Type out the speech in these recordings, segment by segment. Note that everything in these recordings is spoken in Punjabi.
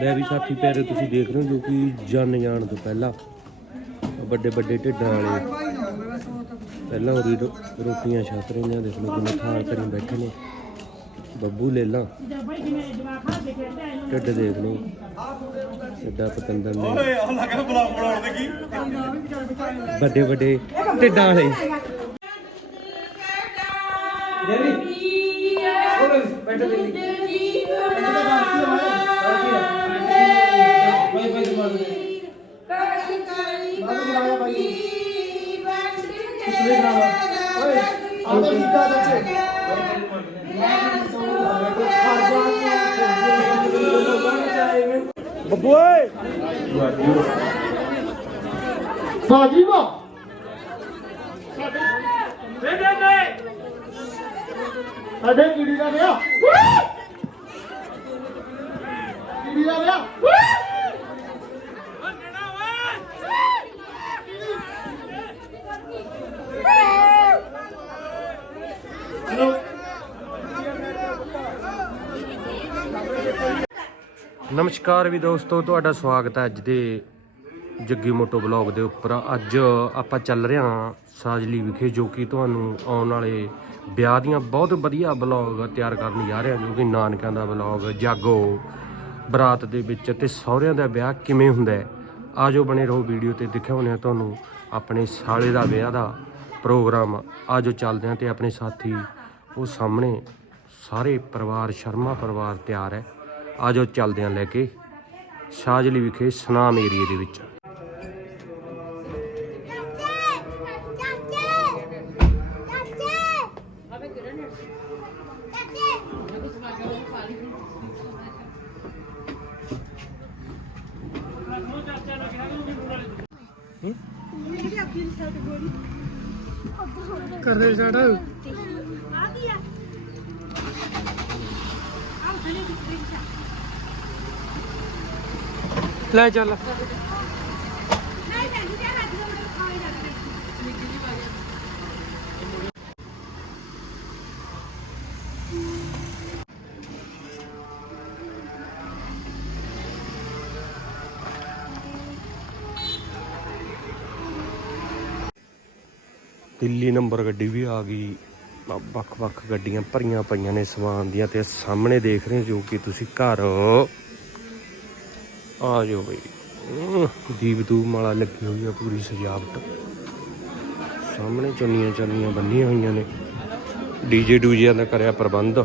ਲੈ ਵੀ ਸਾਥੀ ਪਿਆਰੇ ਤੁਸੀਂ ਦੇਖ ਰਹੇ ਹੋ ਜੋ ਕਿ ਜਨ ਜਾਣ ਤੋਂ ਪਹਿਲਾਂ ਵੱਡੇ ਵੱਡੇ ਢਿੱਡਾਂ ਵਾਲੇ ਪਹਿਲਾਂ ਉਹਦੀ ਰੋ- ਰੋਟੀਆਂ ਛਕ ਰਹੀਆਂ ਦੇਖ ਲਓ ਕਿੰਨੇ ਥਾਂ ਕਰੀ ਬੈਠੇ ਨੇ। ਬੱਬੂ ਲੈ ਲਾਂ। ਢਿੱਡ ਦੇਖ ਲਓ। ਕਿੱਡਾ ਪਤੰਦਰ ਨੇ। ਵੱਡੇ ਵੱਡੇ ਢਿੱਡਾਂ ਵਾਲੇ। ਬੱਬੂ ਓਏ। ਸਾਜੀ ਵਾ ਸਾਡੇ ਕੀੜੀ ਦਾ ਵਿਆਹ ਕੀੜੀ ਦਾ ਵਿਆਹ ਨਮਸਕਾਰ ਵੀ ਦੋਸਤੋ, ਤੁਹਾਡਾ ਸਵਾਗਤ ਹੈ ਅੱਜ ਦੇ ਜੱਗੀ ਮੋਟੋ ਬਲੌਗ ਦੇ ਉੱਪਰ। ਅੱਜ ਆਪਾਂ ਚੱਲ ਰਹੇ ਹਾਂ ਸਾਜਲੀ ਵਿਖੇ, ਜੋ ਕਿ ਤੁਹਾਨੂੰ ਆਉਣ ਵਾਲੇ ਵਿਆਹ ਦੀਆਂ ਬਹੁਤ ਵਧੀਆ ਬਲੌਗ ਤਿਆਰ ਕਰਨ ਜਾ ਰਹੇ ਹਾਂ, ਜੋ ਕਿ ਨਾਨਕਿਆਂ ਦਾ ਬਲੌਗ ਜਾਗੋ, ਬਰਾਤ ਦੇ ਵਿੱਚ ਤੇ ਸਹੁਰਿਆਂ ਦਾ ਵਿਆਹ ਕਿਵੇਂ ਹੁੰਦਾ ਹੈ। ਆਜੋ ਬਣੇ ਰਹੋ ਵੀਡੀਓ ਤੇ, ਦਿਖਾਉਂਦੇ ਹਾਂ ਤੁਹਾਨੂੰ ਆਪਣੇ ਸਾਲੇ ਦਾ ਵਿਆਹ ਦਾ ਪ੍ਰੋਗਰਾਮ। ਆਜੋ ਚੱਲਦੇ ਹਾਂ ਤੇ ਆਪਣੇ ਸਾਥੀ ਉਹ ਸਾਹਮਣੇ ਸਾਰੇ ਪਰਿਵਾਰ ਸ਼ਰਮਾ ਪਰਿਵਾਰ ਤਿਆਰ ਹੈ। ਆਜੋ ਚੱਲਦੇ ਹਾਂ ਲੈ ਕੇ ਸ਼ਾਜਲੀ ਵਿਖੇ ਸਨਾਮ ਏਰੀਏ ਦੇ ਵਿੱਚ। ਕਰਦੇ ਸਟਾਰਟ ਲੈ ਚੱਲ। ਦਿੱਲੀ ਨੰਬਰ ਗੱਡੀ ਵੀ ਆ ਗਈ। ਵੱਖ-ਵੱਖ ਗੱਡੀਆਂ ਭਰੀਆਂ ਪਈਆਂ ਨੇ ਸਮਾਨ ਦੀਆਂ ਤੇ ਸਾਹਮਣੇ ਦੇਖ ਰਹੇ ਹੋ ਜੋ ਕਿ ਤੁਸੀਂ ਘਰ ਆ ਜਾਓ ਬਈ। ਦੀਪ ਦੂਪ ਮਾਲਾ ਲੱਗੀ ਹੋਈ ਆ ਪੂਰੀ ਸਜਾਵਟ। ਸਾਹਮਣੇ ਚੁੰਨੀਆਂ ਚੁੰਨੀਆਂ ਬੰਨੀਆਂ ਹੋਈਆਂ ਨੇ। ਡੀਜੇ ਡੂਜਿਆਂ ਦਾ ਕਰਿਆ ਪ੍ਰਬੰਧ।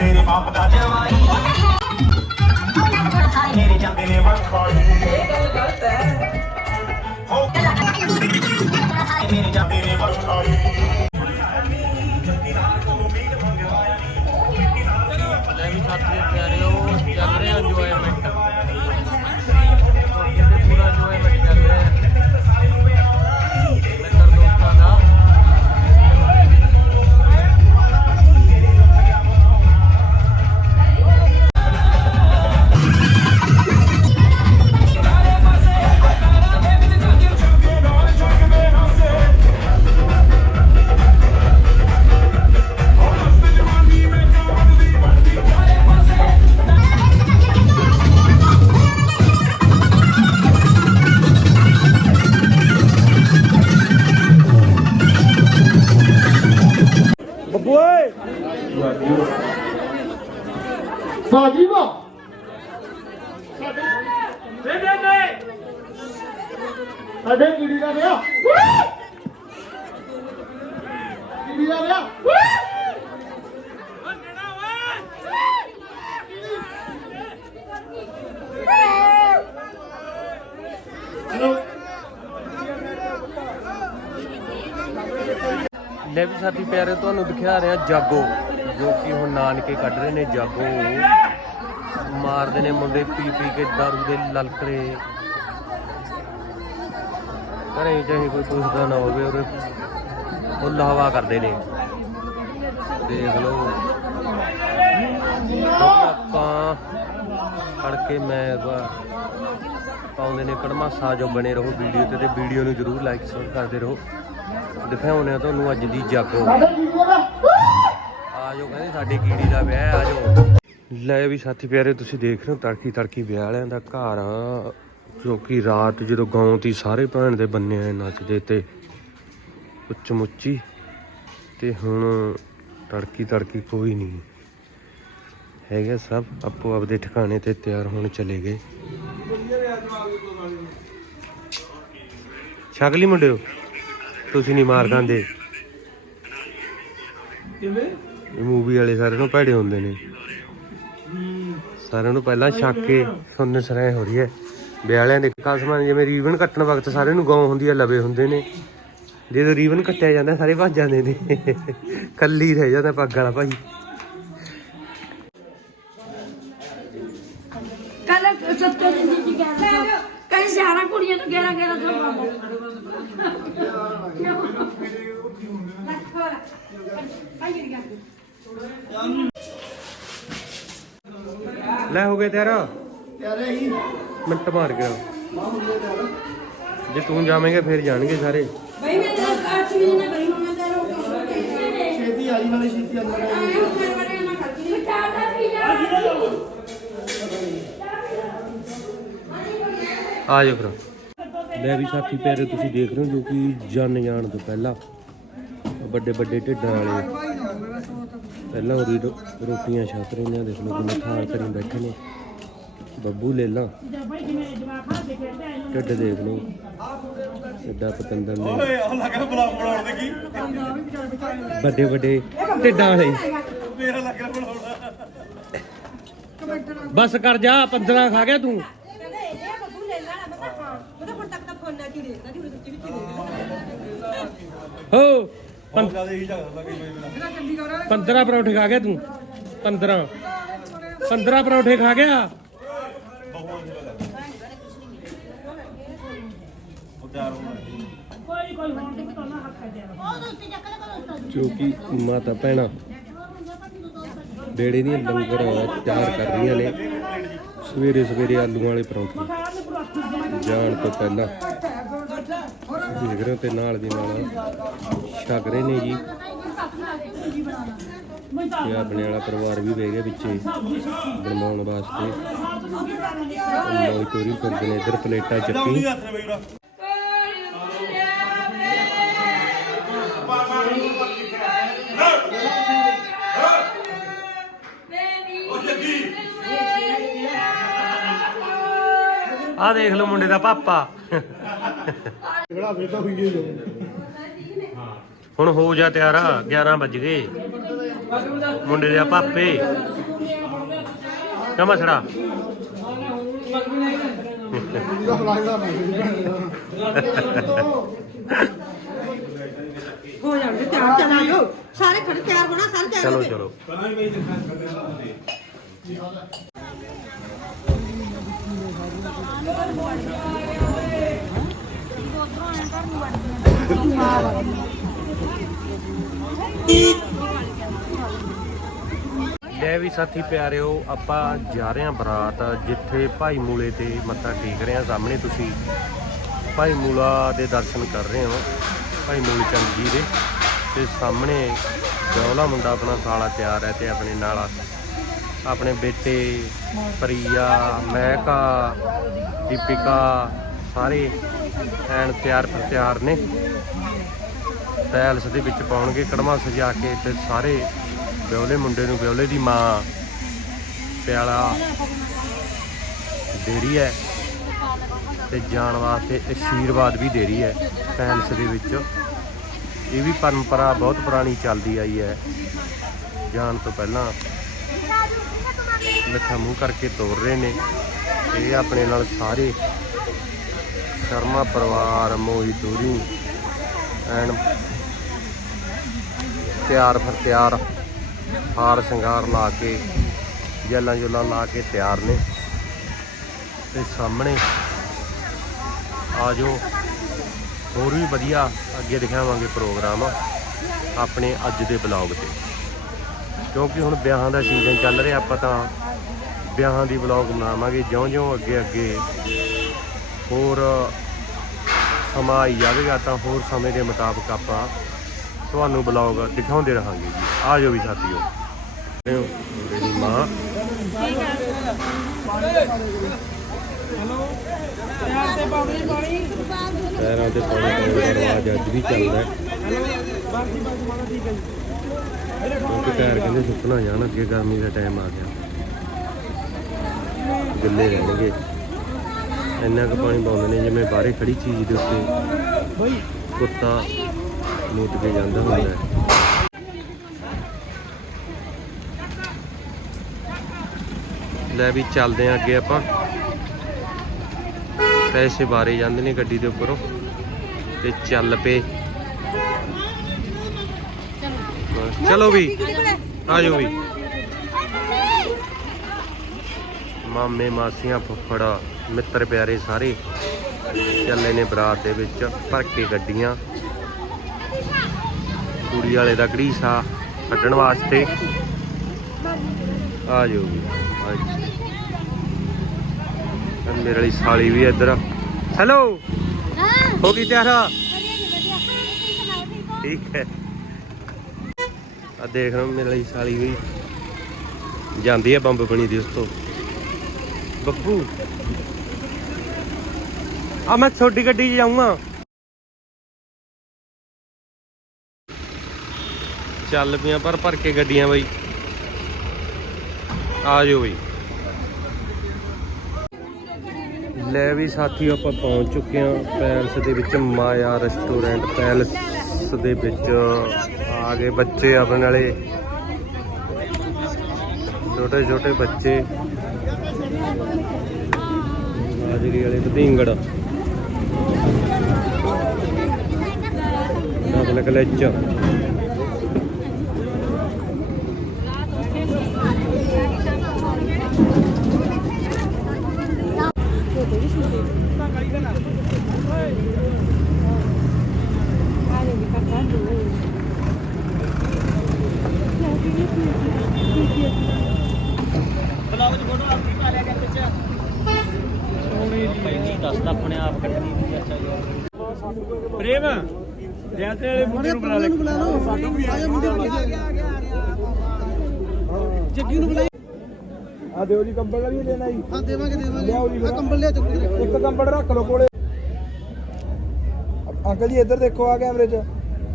ਤੇਰੇ ਬਾਪ ਦਾ ਜਵਾਈ। ਸਾਥੀ ਪਿਆਰੇ ਤੁਹਾਨੂੰ ਦਿਖਾ ਰਿਹਾ ਜਾਗੋ, ਜੋ ਕਿ ਹੁਣ ਨਾਨਕੇ ਕੱਢ ਰਹੇ ਨੇ ਜਾਗੋ। ਮਾਰਦੇ ਨੇ ਮੁੰਡੇ ਪੀ ਪੀ ਕੇ, ਦਾਰੂ ਦੇ ਲਲਕਰੇ। ਘਰੇ ਚਾਹੇ ਕੋਈ ਪੁੱਛਦਾ ਨਾ ਹੋਵੇ, ਉਹ ਉਹ ਲਾਵਾ ਕਰਦੇ ਨੇ। ਦੇਖ ਲਓ। ਆਪਾਂ ਫੜ ਕੇ ਮੈਂ ਪਾਉਂਦੇ ਨੇ ਕੜਮਾਸਾ ਜੋ ਬਣੇ ਰਹੋ ਵੀਡੀਓ ਤੇ ਤੇ ਵੀਡੀਓ ਨੂੰ ਜਰੂਰ ਲਾਈਕ ਸ਼ੇਅਰ ਕਰਦੇ ਰਹੋ। ਦਿਖਾਉਣੇ ਆ ਤੁਹਾਨੂੰ ਅੱਜ ਦੀ ਜਾਗੋ। ਸਾਡੇ ਕੀੜੀ ਦਾ ਵਿਆਹ ਆ ਜਾਓ ਕਹਿੰਦੇ ਸਾਡੇ ਕੀੜੀ ਦਾ ਵਿਆਹ ਹੈ, ਆ ਜਾਓ ਲੈ ਵੀ ਸਾਥੀ ਪਿਆਰੇ ਤੁਸੀਂ ਦੇਖ ਰਹੇ ਹੋ ਤੜਕੀ ਤੜਕੀ ਵਿਆਹ ਵਾਲਿਆਂ ਦਾ ਘਰ। ਜੋ ਕਿ ਰਾਤ ਜਦੋਂ ਗਾਉਂ ਤੀ ਸਾਰੇ ਭੈਣ ਦੇ ਬੰਨੇ ਆਏ ਨੱਚਦੇ ਤੇ ਉੱਚ ਮੁੱਚੀ ਤੇ ਹੁਣ ਤੜਕੀ ਤੜਕੀ ਕੋਈ ਨਹੀਂ। ਹੈਗਾ ਸਭ ਆਪੋ ਆਪਦੇ ਠਿਕਾਣੇ ਤੇ ਤਿਆਰ ਹੋਣ ਚਲੇ ਗਏ। ਛਗਲੀ ਮੁੰਡਿਓ। ਤੁਸੀਂ ਨਹੀਂ ਮਾਰ ਖਾਂਦੇ। ਇਹ ਮੂਵੀ ਵਾਲੇ ਸਾਰਿਆਂ ਨੂੰ ਭੈੜੇ ਹੁੰਦੇ ਨੇ। ਸਾਰਿਆਂ ਨੂੰ ਪਹਿਲਾਂ ਛੱਕ ਕੇ ਸੁਣਨ ਸਰਾਏ ਹੋ ਰਹੀ ਹੈ। ਵਿਆਹ ਵਾਲਿਆਂ ਦੇ ਕਸਮਾਂ ਜਿਵੇਂ ਰੀਵਨ ਕੱਟਣ ਵਕਤ ਸਾਰਿਆਂ ਨੂੰ ਗਾਉਂ ਹੁੰਦੀ ਹੈ ਲਵੇ ਹੁੰਦੇ ਨੇ। ਜਦੋਂ ਰੀਵਨ ਕੱਟਿਆ ਜਾਂਦਾ ਸਾਰੇ ਭੱਜ ਜਾਂਦੇ ਨੇ। ਕੱਲੀ ਰਹਿ ਜਾਂਦਾ ਪੱਗ ਵਾਲਾ ਭਾਈ। 11 ਕੁੜੀਆਂ ਨੂੰ 11 11 ਸੌ ਲੈ ਹੋ ਗਏ ਤੇਰਾ ਪਿਆਰੇ ਹੀ ਮਿੰਟ ਮਾਰ ਗਿਆ ਜੇ ਤੂੰ ਜਾਵੇਂਗਾ ਫਿਰ ਜਾਣਗੇ ਸਾਰੇ। ਬਈ ਮੈਂ ਤਾਂ ਅੱਜ ਵੀ ਨਾ ਕਰੀ ਮੈਂ ਤਾਂ ਛੇਤੀ ਆਈ ਨਾਲੇ ਛੇਤੀ ਅੰਦਰ ਆ ਜਾਓ ਫਿਰ। ਲੈ ਵੀ ਸਾਥੀ ਪਿਆਰੇ ਤੁਸੀਂ ਦੇਖ ਰਹੇ ਹੋ ਜੋ ਕਿ ਜਨ ਜਾਣ ਤੋਂ ਪਹਿਲਾਂ ਵੱਡੇ ਵੱਡੇ ਢਿੱਡਾਂ ਵਾਲੇ ਪਹਿਲਾਂ ਉਹਦੀ ਰੋ- ਰੋਟੀਆਂ ਛਕ ਰਹੇ ਨੇ ਦੇਖ ਲਓ ਕਿੰਨੇ ਥਾਲ ਕਰੀ ਬੈਠੇ ਨੇ। ਬੱਬੂ ਲੈ ਲਾ। ਢਿੱਡ ਦੇਖ ਲਓ। ਕਿੱਡਾ ਪਤੰਦਰ ਨੇ ਵੱਡੇ ਵੱਡੇ ਢਿੱਡਾਂ ਵਾਲੇ। ਬਸ ਕਰ ਜਾ 15 ਖਾ ਗਿਆ ਤੂੰ ਕਹਿੰਦੇ ਇਹ ਬੱਬੂ ਲੈ ਲੈਣਾ ਮੈਂ ਕਿਹਾ ਹਾਂ ਮੈਂ ਕਿਹਾ ਹੁਣ ਤੱਕ ਤਾਂ ਫੋਨਾਂ 'ਚ ਹੀ ਦੇਖਦਾ ਜੀ ਉਹ ਸੱਚੀ ਵਿੱਚ ਹੀ ਦੇਖਦਾ ਹੋ। 15 ਪਰੌਠੇ ਖਾ ਗਿਆ ਤੂੰ? 15 15 ਪਰੌਠੇ ਖਾ ਗਿਆ? ਜੋ ਕਿ ਮਾਤਾ ਭੈਣਾ। ਬੇੜੇ ਦੀਆਂ ਲੰਗਰ ਤਿਆਰ ਕਰ ਰਹੀਆਂ ਨੇ। ਸਵੇਰੇ ਸਵੇਰੇ ਆਲੂਆਂ ਵਾਲੇ ਪਰੌਂਠੇ। ਜਾਣ ਤੋਂ ਪਹਿਲਾਂ ਦੇਖ ਰਹੇ ਹੋ ਤੇ ਨਾਲ ਦੀ ਨਾਲ ਛਕ ਰਹੇ ਨੇ ਜੀ। ਤੇ ਆਪਣੇ ਵਾਲਾ ਪਰਿਵਾਰ ਵੀ ਬਹਿ ਗਿਆ ਵਿੱਚੇ ਬਣਾਉਣ ਵਾਸਤੇ। ਲੋਈ ਤੋਰੀ ਕਰਦੇ ਨੇ, ਇਧਰ ਪਲੇਟਾਂ ਚੱਕੀ। ਆ ਦੇਖ ਲਓ ਮੁੰਡੇ ਦਾ ਪਾਪਾ। ਹੋਈ ਹੁਣ ਹੋ ਜਾ ਤਿਆਰ 11 ਵੱਜ ਗਏ। ਮੁੰਡੇ ਦੇ ਪਾਪੇ। ਕਮਾ ਛੜਾ ਇਹਦਾ ਫਲਾਈਦਾ ਮੈਂ ਹੋ ਜਾਣਗੇ ਤਿਆਰ ਚਲਾ ਜਾਓ ਸਾਰੇ ਖੜੇ ਤਿਆਰ ਹੋਣਾ ਸਾਰੇ ਤਿਆਰ ਚਲੋ ਹੋਵੇ ਚਲੋ। ਲੈ ਵੀ ਸਾਥੀ ਪਿਆਰਿਓ, ਆਪਾਂ ਜਾ ਰਹੇ ਹਾਂ ਬਰਾਤ, ਜਿੱਥੇ ਭਾਈ ਮੂਲੇ ਤੇ ਮੱਥਾ ਟੇਕ ਰਹੇ ਹਾਂ। ਸਾਹਮਣੇ ਤੁਸੀਂ ਭਾਈ ਮੂਲਾ ਦੇ ਦਰਸ਼ਨ ਕਰ ਰਹੇ ਹੋ, ਭਾਈ ਮੂਲ ਚੰਦ ਜੀ ਦੇ। ਤੇ ਸਾਹਮਣੇ ਜੌਲਾ ਮੁੰਡਾ ਆਪਣਾ ਸਾਲਾ ਤਿਆਰ ਹੈ ਤੇ ਆਪਣੇ ਨਾਲ ਆਪਣੇ ਬੇਟੇ ਪ੍ਰੀਆ, ਮਹਿਕਾ, ਦੀਪਿਕਾ, ਸਾਰੇ ਐਨ ਤਿਆਰ ਪਰ ਤਿਆਰ ਨੇ। ਪੈਲਸ ਦੇ ਵਿੱਚ ਪਾਉਣਗੇ ਕੜਮਾ ਸਜਾ ਕੇ ਤੇ ਸਾਰੇ ਵਿਓਲੇ ਮੁੰਡੇ ਨੂੰ ਵਿਓਲੇ ਦੀ ਮਾਂ। ਪਿਆਲਾ ਦੇ ਰਹੀ ਹੈ ਤੇ ਜਾਣ ਵਾਸਤੇ ਅਸ਼ੀਰਵਾਦ ਵੀ ਦੇ ਰਹੀ ਹੈ ਪੈਲਸ ਦੇ ਵਿੱਚ। ਇਹ ਵੀ ਪਰੰਪਰਾ ਬਹੁਤ ਪੁਰਾਣੀ ਚੱਲਦੀ ਆਈ ਹੈ। ਜਾਣ ਤੋਂ ਪਹਿਲਾਂ ਮਿੱਠਾ ਮੂੰਹ ਕਰਕੇ ਤੋਰ ਰਹੇ ਨੇ। ਇਹ ਆਪਣੇ ਨਾਲ ਸਾਰੇ ਸ਼ਰਮਾ ਪਰਿਵਾਰ, ਮੋਹੀ ਦੂਰੀ। ਐਨ ਤਿਆਰ ਫਿਰ ਤਿਆਰ, ਹਾਰ ਸ਼ਿੰਗਾਰ ਲਾ ਕੇ, ਜੈਲਾਂ ਜੁਲਾਂ ਲਾ ਕੇ ਤਿਆਰ ਨੇ। ਤੇ ਸਾਹਮਣੇ ਆ ਜਾਓ। ਹੋਰ ਵੀ ਵਧੀਆ, ਅੱਗੇ ਦਿਖਾਵਾਂਗੇ ਪ੍ਰੋਗਰਾਮ ਆਪਣੇ ਅੱਜ ਦੇ ਬਲੌਗ ਤੇ। ਕਿਉਂਕਿ ਹੁਣ ਵਿਆਹਾਂ ਦਾ ਸੀਜ਼ਨ ਚੱਲ ਰਿਹਾ, ਆਪਾਂ ਤਾਂ ਵਿਆਹਾਂ ਦੀ ਬਲੌਗ ਬਣਾਵਾਂਗੇ, ਜਿਉਂ-ਜਿਉਂ ਅੱਗੇ-ਅੱਗੇ ਹੋਰ ਸਮਾਂ ਆਈ ਜਾਵੇਗਾ ਤਾਂ ਹੋਰ ਸਮੇਂ ਦੇ ਮੁਤਾਬਕ ਆਪਾਂ ਤੁਹਾਨੂੰ ਬਲੌਗ ਦਿਖਾਉਂਦੇ ਰਹਾਂਗੇ ਜੀ। ਆ ਜਾਓ ਵੀ ਸਾਥੀਓ। ਮੇਰੀ ਮਾਂ। ਪੈਰਾਂ ਤੇ ਪਾਣੀ ਪਾਉਣ ਦਾ ਰਿਵਾਜ ਅੱਜ ਵੀ ਚੱਲਦਾ ਹੈ। ਕਿਉਂਕਿ ਪੈਰ ਕਹਿੰਦੇ ਸੁੱਕਣਾ ਜਾਣ ਅੱਗੇ ਗਰਮੀ ਦਾ ਟਾਈਮ ਆ ਗਿਆ। ਗਿੱਲੇ ਰਹਿਣਗੇ। ਇੰਨਾ ਕੁ ਪਾਣੀ ਪਾਉਂਦੇ ਨੇ, ਜਿਵੇਂ ਬਾਹਰੇ ਖੜੀ ਚੀਜ਼ ਦੇ ਉੱਤੇ ਕੁੱਤਾ ਮੁੱਦ ਕੇ ਜਾਂਦਾ ਹੁੰਦਾ ਹੈ। ਲੈ ਵੀ ਚੱਲਦੇ ਆ ਅੱਗੇ ਆਪਾਂ। ਪੈਸੇ ਬਾਰੇ ਜਾਂਦੇ ਨੇ ਗੱਡੀ ਦੇ ਉੱਪਰੋਂ ਤੇ ਚੱਲ ਪਏ। ਚਲੋ ਵੀ, ਆ ਜਾਓ ਵੀ। ਮਾਮੇ ਮਾਸੀਆਂ ਫੁੱਫੜਾ। ਮਿੱਤਰ ਪਿਆਰੇ ਸਾਰੇ, ਚੱਲੇ ਨੇ ਬਰਾਤ ਦੇ ਵਿੱਚ, ਭਰ ਕੇ ਗੱਡੀਆਂ। ਕੁੜੀ ਵਾਲੇ ਦਾ ਘੜੀਸਾ ਕੱਢਣ ਵਾਸਤੇ। ਆ ਜਾਓ ਵੀ ਮੇਰੇ ਵਾਲੀ ਸਾਲੀ ਵੀ ਇੱਧਰ ਹੈਲੋ, ਹੋ ਗਈ ਤਿਆਰ? ਠੀਕ ਹੈ। ਆ ਦੇਖ ਲਓ, ਮੇਰੇ ਲਈ ਸਾਲੀ ਵੀ ਜਾਂਦੀ ਹੈ ਬੰਬ ਬਣੀ ਦੀ ਉਸ ਤੋਂ। ਬੱਬੂ ਆ ਮੈਂ ਤੁਹਾਡੀ ਗੱਡੀ 'ਚ ਜਾਊਂਗਾ। ਚੱਲ ਪਈਆਂ ਪਰ ਭਰ ਕੇ ਗੱਡੀਆਂ ਬਾਈ। ਆ ਜਾਓ ਬਈ। ਲੈ ਵੀ ਸਾਥੀ, ਆਪਾਂ ਪਹੁੰਚ ਚੁੱਕੇ ਹਾਂ ਪੈਲਸ ਦੇ ਵਿੱਚ, ਮਾਇਆ ਰੈਸਟੋਰੈਂਟ ਪੈਲਸ ਦੇ ਵਿੱਚ। ਆ ਗਏ ਬੱਚੇ ਆਪਣੇ ਵਾਲੇ। ਛੋਟੇ ਛੋਟੇ ਬੱਚੇ ਆਜਰੀ ਵਾਲੇ ਬਧਿੰਗੜ ഇതിലൊക്കെ ലജ്ജോ ਜੈਤੇ ਵਾਲੇ ਮੁੰਡੇ ਨੂੰ ਬੁਲਾ ਲੈ ਬੁਲਾ ਲਓ। ਸਾਨੂੰ ਵੀ ਆਇਆ ਮੁੰਡੇ ਜੱਗੀ ਨੂੰ ਬੁਲਾਈ। ਆ ਦਿਓ ਜੀ ਕੰਬਲ ਵਾਲੀ ਲੈਣਾ ਜੀ। ਹਾਂ ਦੇਵਾਂਗੇ ਦੇਵਾਂਗੇ। ਲਿਆਓ ਜੀ ਆ ਕੰਬਲ ਲਿਆ ਚੁੱਕ ਇੱਕ ਕੰਬਲ ਰੱਖ ਲਓ ਕੋਲੇ। ਅੰਕਲ ਜੀ ਇੱਧਰ ਦੇਖੋ ਆ ਕੈਮਰੇ 'ਚ।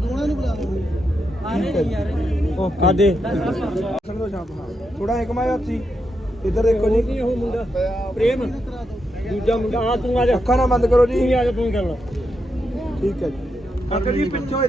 ਦੋਨਾਂ ਨੂੰ ਬੁਲਾ ਲਓ। ਓਕੇ। ਆ ਦੇ। ਥੋੜਾ ਇੱਕ ਮਾਇਆ ਹੱਥੀ। ਇੱਧਰ ਦੇਖੋ ਜੀ। ਉਹ ਮੁੰਡਾ। ਪ੍ਰੇਮ। ਦੂਜਾ ਮੁੰਡਾ। ਆ ਤੂੰ ਆ ਜਾ। ਅੱਖਾਂ ਨਾ ਬੰਦ ਕਰੋ ਜੀ। ਆ ਜਾ ਤੂੰ ਕਰ ਠੀਕ ਹੈ ਜੀ। ਅੰਕਲ ਜੀ ਪਿੱਛੋਂ